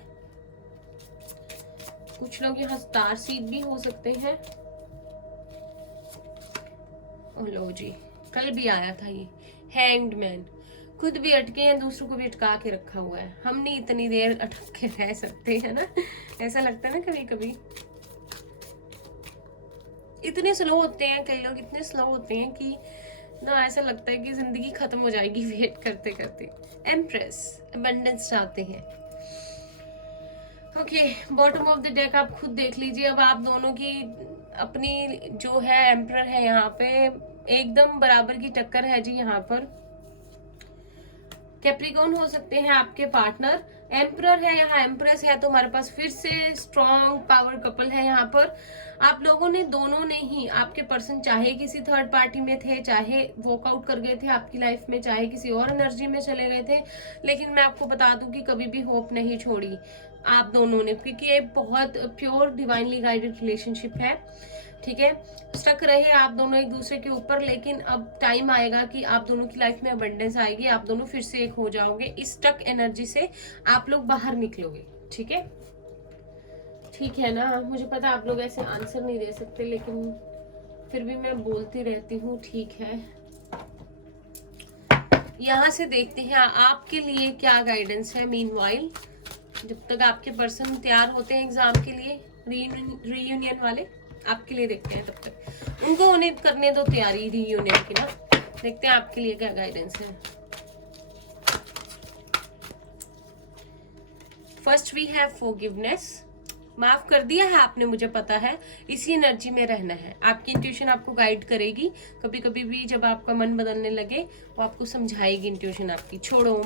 कुछ लोग, यहाँ स्टार सीड भी हो सकते हैं। ओ लो जी, कल भी आया था ये हैंग्ड मैन, खुद भी अटके हैं, दूसरों को भी अटका के रखा हुआ है। हम नहीं इतनी देर अटक के रह सकते है ना, ऐसा लगता है ना कभी कभी। इतने स्लो होते हैं कई लोग, इतने स्लो होते हैं कि ना ऐसा लगता है कि जिंदगी खत्म हो जाएगी वेट करते करते। एम्प्रेस, अबंडेंस चाहते हैं। Okay, bottom of the deck आप खुद देख लीजिए। अब आप दोनों की अपनी जो है एम्प्रर है यहाँ पे एकदम बराबर की टक्कर है जी। यहाँ पर कैप्रिकॉर्न हो सकते हैं आपके पार्टनर, एम्प्रर है यहाँ, एम्प्रेस है, तो हमारे पास फिर से स्ट्रॉन्ग पावर कपल है यहाँ पर। आप लोगों ने दोनों ने ही, आपके पर्सन चाहे किसी थर्ड पार्टी में थे, चाहे वॉकआउट कर गए थे आपकी लाइफ में, चाहे किसी और एनर्जी में चले गए थे, लेकिन मैं आपको बता दूं कि कभी भी होप नहीं छोड़ी आप दोनों ने, क्योंकि ये बहुत प्योर डिवाइनली गाइडेड रिलेशनशिप है, ठीक है। स्टक रहे आप दोनों एक दूसरे के ऊपर, लेकिन अब टाइम आएगा कि आप दोनों की लाइफ में अबंडेंस आएगी, आप दोनों फिर से एक हो जाओगे। इस स्टक एनर्जी से आप लोग बाहर निकलोगे, ठीक है। ठीक है ना, मुझे पता आप लोग ऐसे आंसर नहीं दे सकते, लेकिन फिर भी मैं बोलती रहती हूँ, ठीक है। यहाँ से देखते हैं आपके लिए क्या गाइडेंस है। मीनवाइल, जब तक आपके पर्सन तैयार होते हैं एग्जाम के लिए, रीयूनियन वाले, आपके लिए देखते हैं, तब तक उनको होने करने दो तैयारी रीयूनियन की ना। देखते हैं आपके लिए क्या गाइडेंस है। फर्स्ट वी हैव फॉरगिवनेस, माफ कर दिया है आपने, मुझे पता है, इसी एनर्जी में रहना है। आपकी इंट्यूशन आपको गाइड करेगी, कभी कभी भी जब आपका मन बदलने लगे वो आपको समझाएगी इंट्यूशन आपकी। छोड़ो,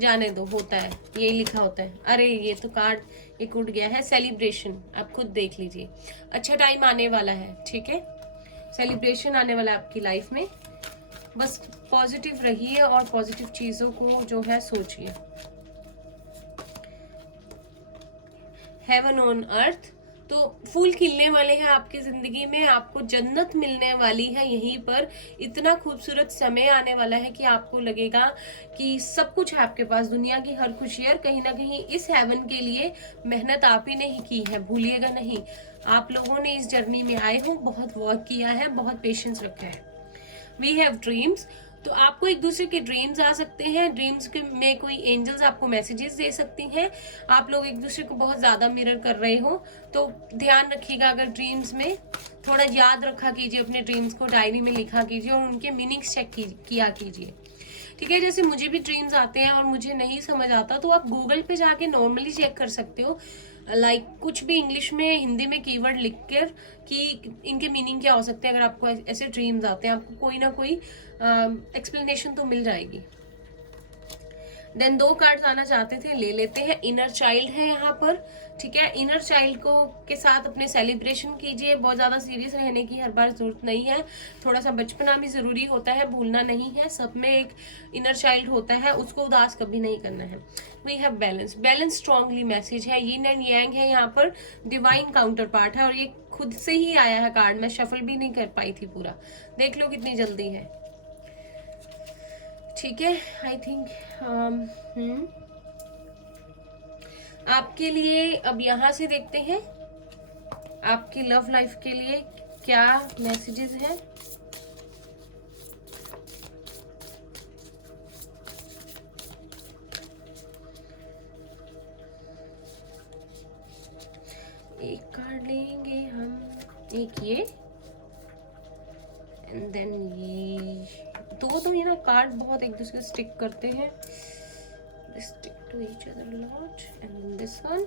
जाने दो, होता है, यही लिखा होता है। अरे ये तो कार्ड एक उठ गया है, सेलिब्रेशन, आप खुद देख लीजिए। अच्छा टाइम आने वाला है, ठीक है, सेलिब्रेशन आने वाला है आपकी लाइफ में। बस पॉजिटिव रहिए और पॉजिटिव चीजों को जो है सोचिए। हेवन ऑन अर्थ, तो फूल खिलने वाले हैं आपकी जिंदगी में, आपको जन्नत मिलने वाली है यहीं पर। इतना खूबसूरत समय आने वाला है कि आपको लगेगा कि सब कुछ है आपके पास, दुनिया की हर खुशी। और कहीं ना कहीं इस हेवन के लिए मेहनत आप ही ने ही की है, भूलिएगा नहीं। आप लोगों ने इस जर्नी में आए हो, बहुत वर्क किया है, बहुत पेशेंस रखा है। वी हैव ड्रीम्स, तो आपको एक दूसरे के ड्रीम्स आ सकते हैं, ड्रीम्स के में कोई एंजल्स आपको मैसेजेस दे सकती हैं। आप लोग एक दूसरे को बहुत ज्यादा मिरर कर रहे हो, तो ध्यान रखिएगा। अगर ड्रीम्स में थोड़ा याद रखा कीजिए, अपने ड्रीम्स को डायरी में लिखा कीजिए और उनके मीनिंग्स चेक किया कीजिए, ठीक है। जैसे मुझे भी ड्रीम्स आते हैं और मुझे नहीं समझ आता, तो आप गूगल पे जाके नॉर्मली चेक कर सकते हो, लाइक कुछ भी इंग्लिश में, हिंदी में कीवर्ड लिख कर कि इनके मीनिंग क्या हो सकते हैं। अगर आपको ऐसे ड्रीम्स आते हैं, आपको कोई ना कोई एक्सप्लेनेशन तो मिल जाएगी। देन 2 कार्ड्स आना चाहते थे, ले लेते हैं। इनर चाइल्ड है यहाँ पर, ठीक है। इनर चाइल्ड को के साथ अपने सेलिब्रेशन कीजिए। बहुत ज्यादा सीरियस रहने की हर बार जरूरत नहीं है, थोड़ा सा बचपना भी जरूरी होता है, भूलना नहीं है। सब में एक इनर चाइल्ड होता है, उसको उदास कभी नहीं करना है। We have balance, balance strongly message है। यिन एंड यांग है यहाँ पर, डिवाइन काउंटर पार्ट है, और ये खुद से ही आया है कार्ड, मैं शफल भी नहीं कर पाई थी पूरा। देख लो कितनी जल्दी है, ठीक है। आई थिंक आपके लिए अब यहाँ से देखते हैं आपकी लव लाइफ के लिए क्या मैसेजेस हैं। एक कार्ड लेंगे हम, एक ये एंड देन ये दो। तो ये ना कार्ड बहुत एक दूसरे से स्टिक करते हैं, stick to each other a lot, and this one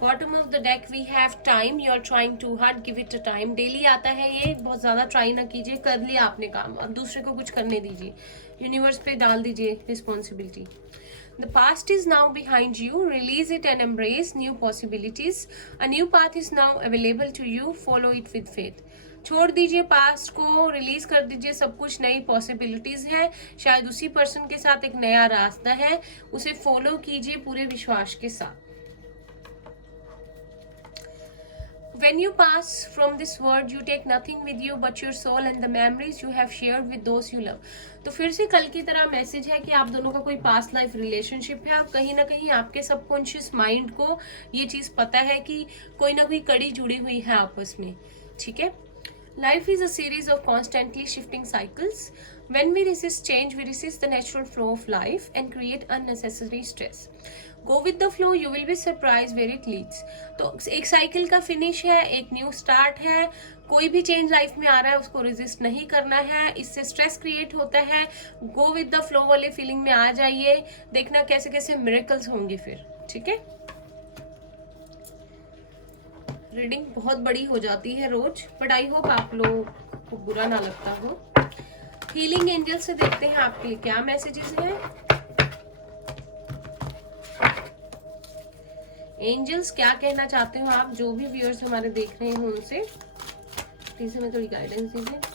bottom of the deck we have time, you are trying too hard, give it a time. Daily आता है ये, बहुत ज्यादा ट्राई ना कीजिए, कर लिया आपने काम, अब दूसरे को कुछ करने दीजिए, यूनिवर्स पे डाल दीजिए responsibility. The past is now behind you. Release it and embrace new possibilities. A new path is now available to you. Follow it with faith. छोड़ दीजिए पास्ट को, रिलीज कर दीजिए सब कुछ, नई पॉसिबिलिटीज है, शायद उसी पर्सन के साथ एक नया रास्ता है, उसे फॉलो कीजिए पूरे विश्वास के साथ। When you pass from this world, you take nothing with you but your soul and the memories you have shared with those you love. तो फिर से कल की तरह मैसेज है कि आप दोनों का कोई पास्ट लाइफ रिलेशनशिप है और कहीं ना कहीं आपके सबकॉन्शियस माइंड को ये चीज पता है कि कोई ना कोई कड़ी जुड़ी हुई है आपस में, ठीक है। Life is a series of constantly shifting cycles. When we resist change, we resist the natural flow of life and create unnecessary stress. Go with the flow, you will be surprised where it leads. तो एक cycle का finish है, एक new start है, कोई भी change life में आ रहा है उसको रेजिस्ट नहीं करना है, इससे स्ट्रेस क्रिएट होता है। गो विद द फ्लो वाले फीलिंग में आ जाइए, देखना कैसे कैसे मिरेकल्स होंगे फिर, ठीक है। रीडिंग बहुत बड़ी हो जाती है रोज, बट आई होप आप लोगों को बुरा ना लगता हो। हीलिंग एंजल से देखते हैं आपके लिए क्या मैसेजेस हैं। एंजल्स क्या कहना चाहते हो आप, जो भी व्यूअर्स हमारे देख रहे हो उनसे प्लीज हमें थोड़ी गाइडेंस दीजिए।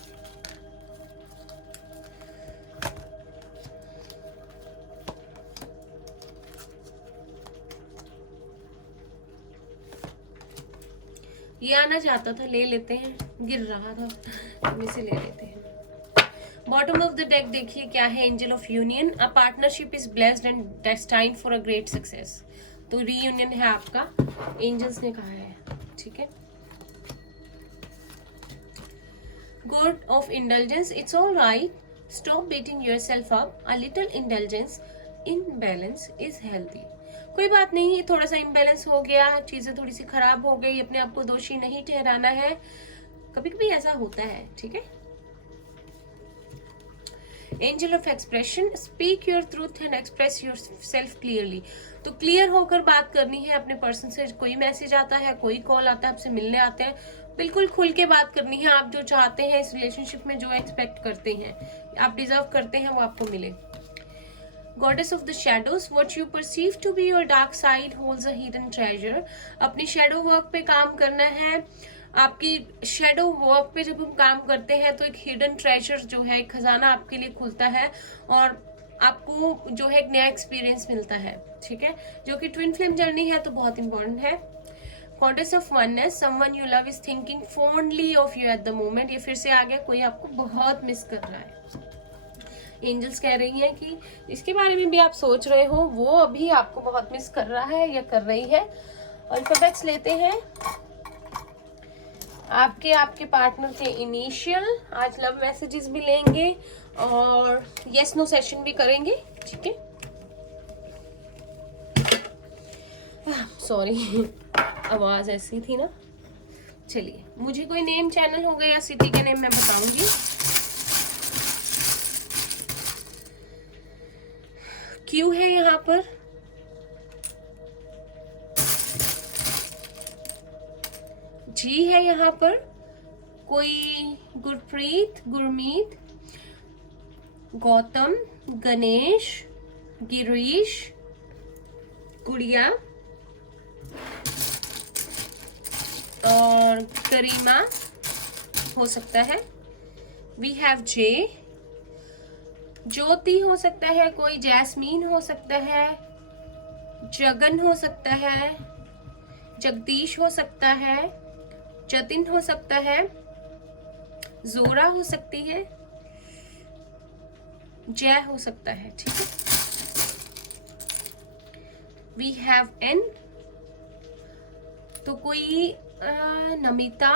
ये आना चाहता था, ले लेते हैं, गिर रहा था, हम इसे ले लेते हैं। बॉटम ऑफ द डेक देखिए क्या है, angel of union. A partnership is blessed and destined for a great success. तो रीयूनियन है आपका, एंजल्स ने कहा है, ठीक है। God of indulgence, it's all right, stop beating yourself up, a little indulgence in balance is healthy. कोई बात नहीं, थोड़ा सा इम्बैलेंस हो गया, चीजें थोड़ी सी खराब हो गई, अपने आप को दोषी नहीं ठहराना है, कभी कभी ऐसा होता है, ठीक है। Angel of expression, speak your truth and express your self clearly. तो क्लियर होकर बात करनी है अपने पर्सन से, कोई मैसेज आता है, कोई कॉल आता है, आपसे मिलने आते हैं, बिल्कुल खुल के बात करनी है। आप जो चाहते हैं इस रिलेशनशिप में, जो एक्सपेक्ट करते हैं, आप डिजर्व करते हैं, वो आपको मिले। Goddess of the shadows, what you perceive to be your dark side holds a hidden treasure. अपनी शेडो वर्क पे काम करना है। आपकी शेडो वर्क पे जब हम काम करते हैं तो एक हिडन ट्रेजर जो है, एक खजाना आपके लिए खुलता है और आपको जो है एक नया एक्सपीरियंस मिलता है, ठीक है, जो कि ट्विन फ्लेम जर्नी है तो बहुत इंपॉर्टेंट है। Goddess of oneness, someone you love is thinking fondly of you at the moment. ये फिर से आ गया, कोई आपको बहुत मिस कर रहा है। एंजल्स कह रही हैं कि इसके बारे में भी आप सोच रहे हो, वो अभी आपको बहुत मिस कर रहा है या कर रही है। अल्फाबेट्स लेते हैं आपके पार्टनर के इनिशियल। आज लव मैसेजेस भी लेंगे और यस नो सेशन भी करेंगे, ठीक है। सॉरी आवाज ऐसी थी ना। चलिए, मुझे कोई नेम चैनल होगा या सिटी का नेम मैं बताऊंगी। क्यों है यहाँ पर, जी है यहाँ पर, कोई गुरप्रीत, गुरमीत, गौतम, गणेश, गिरीश, गुड़िया और करीमा हो सकता है। वी हैव जे, ज्योति हो सकता है, कोई जैस्मीन हो सकता है, जगन हो सकता है, जगदीश हो सकता है, जतिन हो सकता है, जोरा हो सकती है, जय हो सकता है, ठीक है। वी हैव एन, तो कोई नमिता,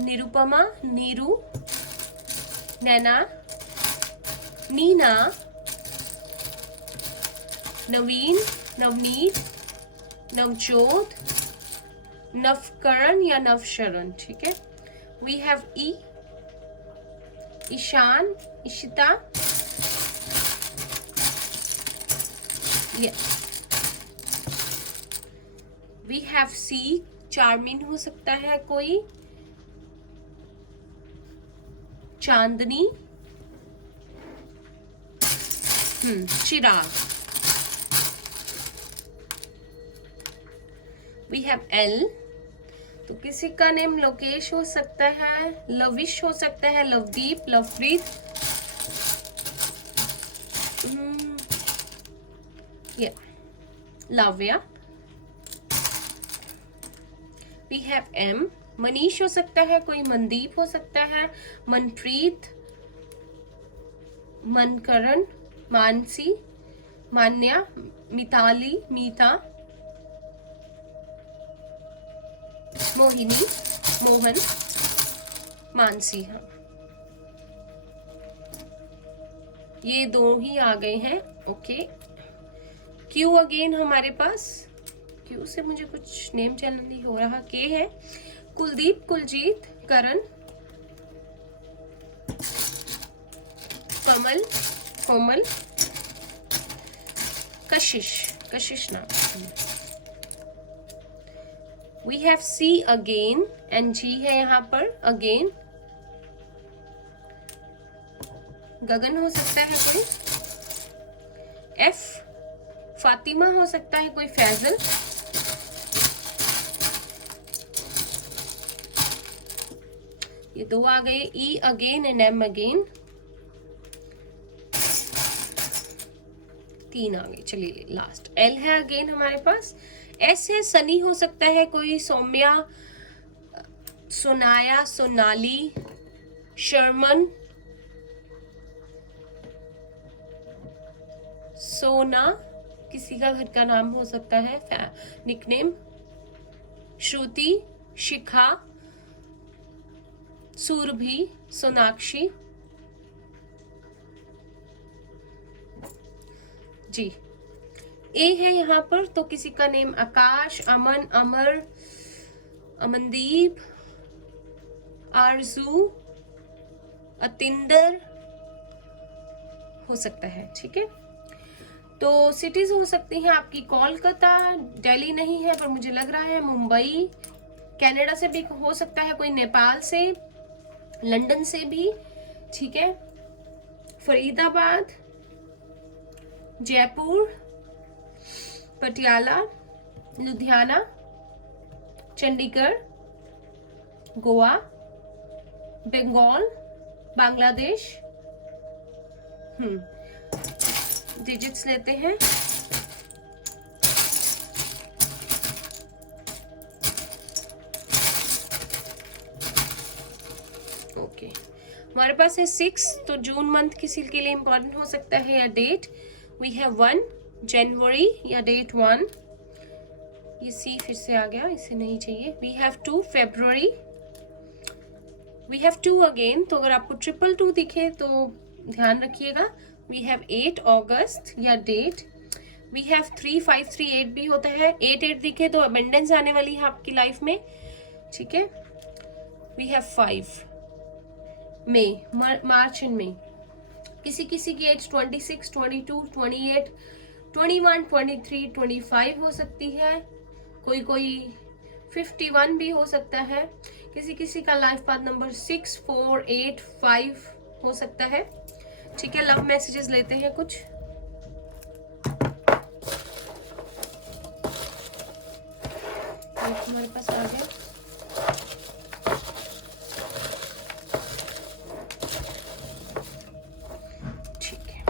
निरुपमा, नीरू, नैना, नीना, नवीन, नवनीत, नवजोत, नवकरण या नवशरण, ठीक है। We have E, Ishaan, Ishita, we have C, charming हो सकता है कोई, Chandni, Chirag. We have L, तो किसी का नेम लोकेश हो सकता है, लविश हो सकता है, Lovedeep, Lovepreet, लाव्या। We have M, Manish हो सकता है कोई, मनदीप हो सकता है, मनप्रीत, मनकरण, मानसी, मान्या, मिताली, मीता, मोहिनी, मोहन, मानसी। हाँ, ये दो ही आ गए हैं। ओके, क्यू अगेन हमारे पास, क्यू से मुझे कुछ नेम चैनल नहीं हो रहा। के है कुलदीप, कुलजीत, करण, कमल, कोमल, कशिश, कशिश नाम। We have C again and G है यहाँ पर अगेन। गगन हो सकता है कोई, एफ, फातिमा हो सकता है कोई, फैजल, ये दो आ गए। ई अगेन एंड एम अगेन, तीन आ गए। चलिए लास्ट एल है अगेन हमारे पास। एस है सनी हो सकता है कोई, सौम्या, सोनाया, सोनाली, शर्मन, सोना, किसी का घर का नाम हो सकता है, निकनेम, श्रुति, शिखा, सुरभि, सोनाक्षी। जी, ए है यहाँ पर, तो किसी का नेम आकाश, अमन, अमर, अमनदीप, आरजू, अतिंदर हो सकता है। ठीक है, तो सिटीज हो सकती हैं आपकी कोलकाता, दिल्ली नहीं है पर मुझे लग रहा है मुंबई, कनाडा से भी हो सकता है कोई, नेपाल से, लंदन से भी। ठीक है, फरीदाबाद, जयपुर, पटियाला, लुधियाना, चंडीगढ़, गोवा, बंगाल, बांग्लादेश। डिजिट्स लेते हैं। ओके, हमारे पास है 6, तो जून मंथ किसी के लिए इंपॉर्टेंट हो सकता है या डेट। वी हैव 1 जनवरी या डेट 1। ये सी फिर से आ गया, इसे नहीं चाहिए। We have 2 February, we have 2 again, तो अगर आपको 222 दिखे तो ध्यान रखिएगा। वी हैव 8 अगस्त या डेट। वी हैव 3538 भी होता है। 88 दिखे तो अबेंडेंस आने वाली है आपकी लाइफ में। ठीक है, we have 5 May, March and May. किसी किसी की एज 26, 22, 28, 21, 23, 25 हो सकती है। कोई कोई 51 भी हो सकता है। किसी किसी का लाइफ पाथ नंबर 6, 4, 8, 5 हो सकता है। ठीक है, लव मैसेजेस लेते हैं कुछ। हमारे पास आ गया। ठीक है,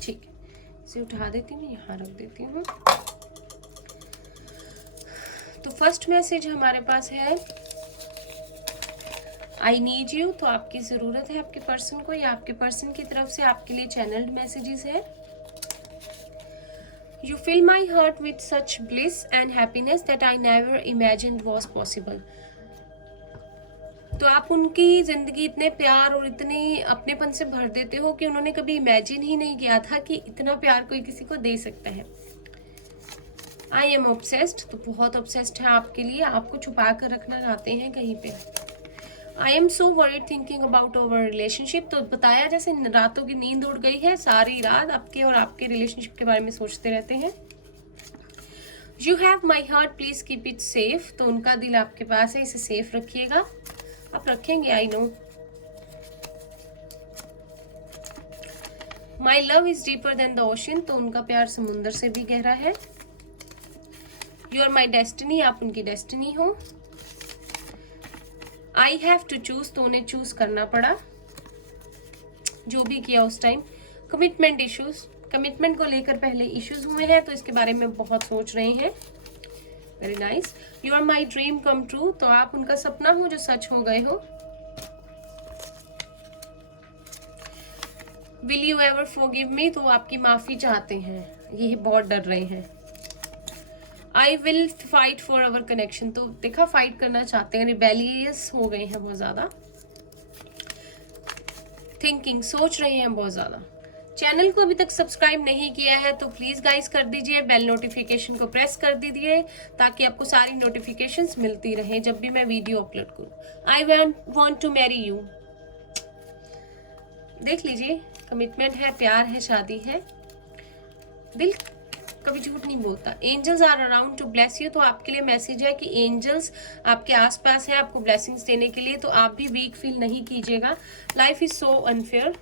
ठीक है, इसे उठा देती हूँ, यहाँ रख देती हूँ। तो फर्स्ट मैसेज हमारे पास है आई नीड यू, तो आपकी ज़रूरत है आपके पर्सन को, या आपके पर्सन की तरफ से आपके लिए चैनल्ड मैसेजेस है। You fill my heart with such bliss and happiness that I never imagined was possible. तो आप उनकी ज़िंदगी इतने प्यार और इतने अपनेपन से भर देते हो कि उन्होंने कभी इमेजिन ही नहीं किया था कि इतना प्यार कोई किसी को दे सकता है। आई एम ऑब्सेस्ड, तो बहुत ऑब्सेस्ड है आपके लिए, आपको छुपा कर रखना चाहते हैं कहीं पे। आई am so worried thinking about our relationship, तो बताया जैसे रातों की नींद उड़ गई है, सारी रात आपके और आपके रिलेशनशिप के बारे में सोचते रहते हैं। You have my heart, please keep it safe. तो उनका दिल आपके पास है, इसे सेफ रखिएगा। आप रखेंगे, I know. My love is deeper than the ocean, तो उनका प्यार समुंदर से भी गहरा है। यू आर माई डेस्टिनी, आप उनकी डेस्टिनी हो। आई हैव टू चूज, तो उन्हें चूज करना पड़ा जो भी किया उस टाइम। कमिटमेंट इश्यूज, कमिटमेंट को लेकर पहले इश्यूज हुए हैं, तो इसके बारे में बहुत सोच रहे हैं। Very nice. You are my dream come true, तो आप उनका सपना हो जो सच हो गए हो। Will you ever forgive me, तो आपकी माफी चाहते हैं, ये बहुत डर रहे हैं। I will fight for our connection, तो देखा फाइट करना चाहते हैं, रिबेलियस हो गए हैं बहुत ज्यादा। थिंकिंग, सोच रहे हैं बहुत ज्यादा। चैनल को अभी तक सब्सक्राइब नहीं किया है तो प्लीज गाइस कर दीजिए, बेल नोटिफिकेशन को प्रेस कर दीजिए ताकि आपको सारी नोटिफिकेशंस मिलती रहे जब भी मैं वीडियो अपलोड करूं। I want to marry you, देख लीजिए, कमिटमेंट है, प्यार है, शादी है। दिल कभी झूठ नहीं बोलता। Angels are around to bless you, तो आपके लिए मैसेज है कि एंजल्स आपके आसपास है आपको ब्लेसिंग्स देने के लिए, तो आप भी वीक फील नहीं कीजिएगा। लाइफ इज सो अनफेयर,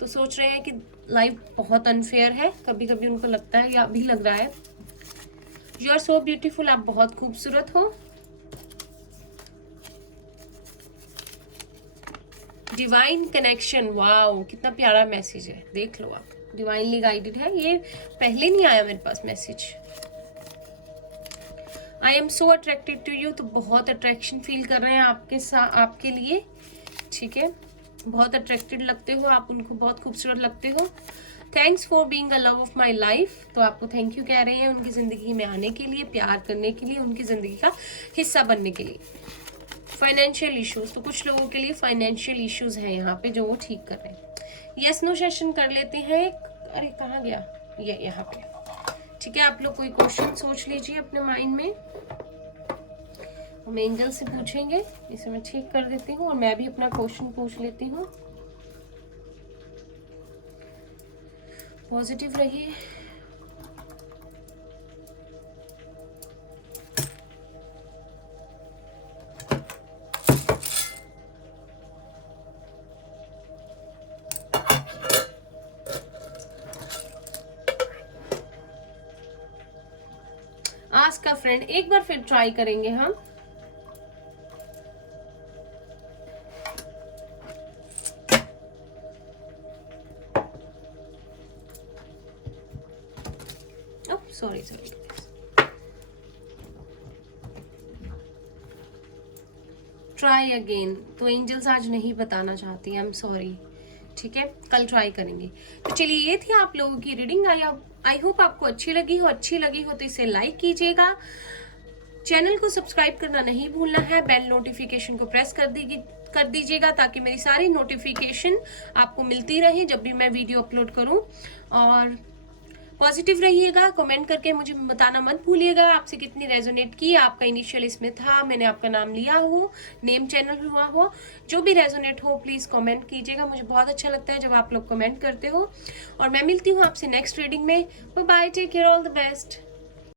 तो सोच रहे हैं कि लाइफ बहुत अनफेयर है, कभी कभी उनको लगता है या अभी लग रहा है। यू आर सो ब्यूटीफुल, आप बहुत खूबसूरत हो। डिवाइन कनेक्शन, वाओ कितना प्यारा मैसेज है, देख लो आप, डिवाइनली गाइडेड है। ये पहले नहीं आया मेरे पास message. I am so attracted to you, तो बहुत अट्रैक्शन फील कर रहे हैं आपके साथ, आपके लिए, ठीक है। बहुत अट्रैक्टेड लगते हो आप उनको, बहुत खूबसूरत लगते हो। Thanks for being a love of my life, तो आपको थैंक यू कह रहे हैं उनकी जिंदगी में आने के लिए, प्यार करने के लिए, उनकी जिंदगी का हिस्सा बनने के लिए। फाइनेंशियल इश्यूज, तो कुछ लोगों के लिए फाइनेंशियल इश्यूज हैं यहाँ पे जो वो ठीक कर रहे हैं। यस नो सेशन कर लेते हैं। अरे कहाँ गया ये, यहाँ पे, ठीक है। आप लोग कोई क्वेश्चन सोच लीजिए अपने माइंड में, हम एंजल से पूछेंगे, इसे मैं ठीक कर देती हूँ और मैं भी अपना क्वेश्चन पूछ लेती हूँ। पॉजिटिव रहिए। आस्क अ फ्रेंड, एक बार फिर ट्राई करेंगे हम। सॉरी ट्राई अगेन, तो एंजल्स आज नहीं बताना चाहती, आई एम सॉरी, ठीक है, कल ट्राई करेंगे। तो चलिए, ये थी आप लोगों की रीडिंग। आई होप आपको अच्छी लगी हो तो इसे लाइक कीजिएगा, चैनल को सब्सक्राइब करना नहीं भूलना है, बेल नोटिफिकेशन को प्रेस कर दीजिएगा ताकि मेरी सारी नोटिफिकेशन आपको मिलती रहे जब भी मैं वीडियो अपलोड करूं। और पॉजिटिव रहिएगा, कमेंट करके मुझे बताना मत भूलिएगा आपसे कितनी रेजोनेट की, आपका इनिशियल इसमें था, मैंने आपका नाम लिया हो, नेम चैनल हुआ हो, जो भी रेजोनेट हो प्लीज कमेंट कीजिएगा। मुझे बहुत अच्छा लगता है जब आप लोग कमेंट करते हो। और मैं मिलती हूँ आपसे नेक्स्ट रीडिंग में। Bye, take care, all the best.